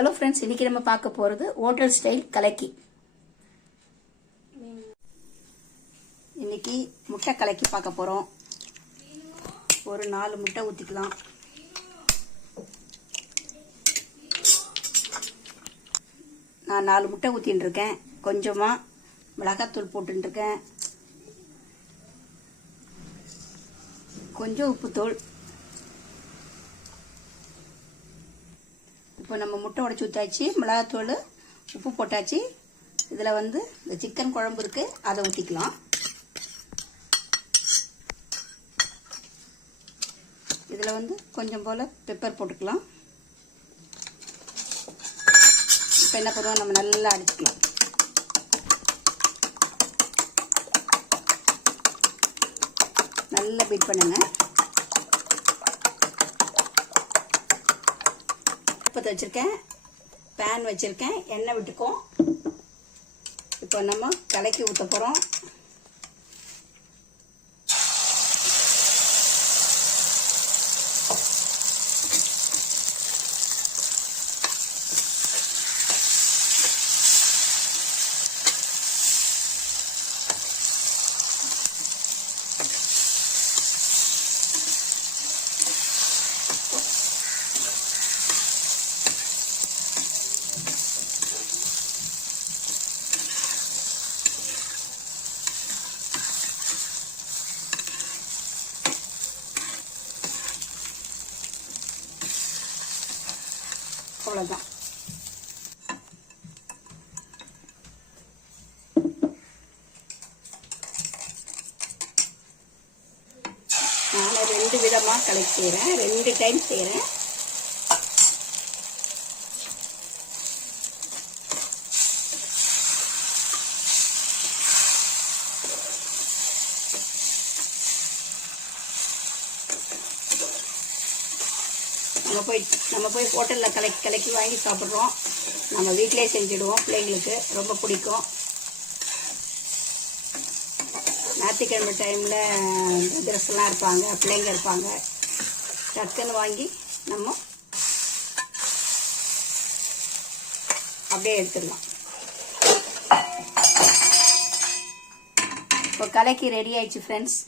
Hello friends இன்னைக்கு நம்ம பார்க்க போகிறது ஹோட்டல் ஸ்டைல் கலக்கி. இன்னைக்கு முட்டை கலக்கி பார்க்க போகிறோம் ஒரு நாலு முட்டை ஊற்றிக்கலாம் நான் நாலு முட்டை ஊற்றின்னு இருக்கேன் கொஞ்சமாக மிளகாத்தூள் போட்டுன்னு இருக்கேன் கொஞ்சம் உப்புத்தூள். இப்போ நம்ம முட்டை உடச்சி ஊற்றாச்சு மிளகாத்தூள் உப்பு போட்டாச்சு. இதில் வந்து இந்த சிக்கன் குழம்பு இருக்குது அதை ஊற்றிக்கலாம் இதில் வந்து கொஞ்சம் போல் பெப்பர் போட்டுக்கலாம். இப்போ என்ன பண்ணுவோம்? நம்ம நல்லா அடிச்சுக்கலாம். நல்லா பீட் பண்ணுங்கள் பண்ணுங்க வச்சுருக்கேன். பேன் வச்சுருக்கேன். எண்ணெய் விட்டுக்கும் இப்போ நம்ம கலக்கி ஊற்ற போகிறோம் அவ்வளோதான் நான் ரெண்டு விதமாக கலக்கி செய்கிறேன் ரெண்டு டைம் செய்கிறேன் நம்ம போய் நம்ம போய் ஹோட்டலில் கலக்கி கலக்கி வாங்கி சாப்பிட்றோம். நம்ம வீட்டிலே செஞ்சுடுவோம் பிள்ளைங்களுக்கு. ரொம்ப பிடிக்கும். ஞாயிற்றுக்கிழமை டைமில் ட்ரெஸ்லாம் இருப்பாங்க பிள்ளைங்க இருப்பாங்க. டக்குன்னு வாங்கி நம்ம அப்படியே எடுத்துடலாம். இப்போ கலக்கி ரெடி ஆயிடுச்சு ஃப்ரெண்ட்ஸ்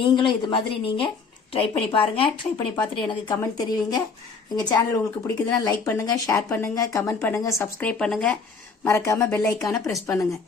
நீங்களும் இது மாதிரி நீங்கள் ட்ரை பண்ணி பாருங்கள் ட்ரை பண்ணி பார்த்துட்டு எனக்கு கமெண்ட் தெரிவிங்க. எங்கள் சேனல் உங்களுக்கு பிடிக்குதுன்னா லைக் பண்ணுங்கள் ஷேர் பண்ணுங்கள் கமெண்ட் பண்ணுங்கள் சப்ஸ்கிரைப் பண்ணுங்கள் மறக்காமல் பெல் ஐக்கானை ப்ரெஸ் பண்ணுங்கள்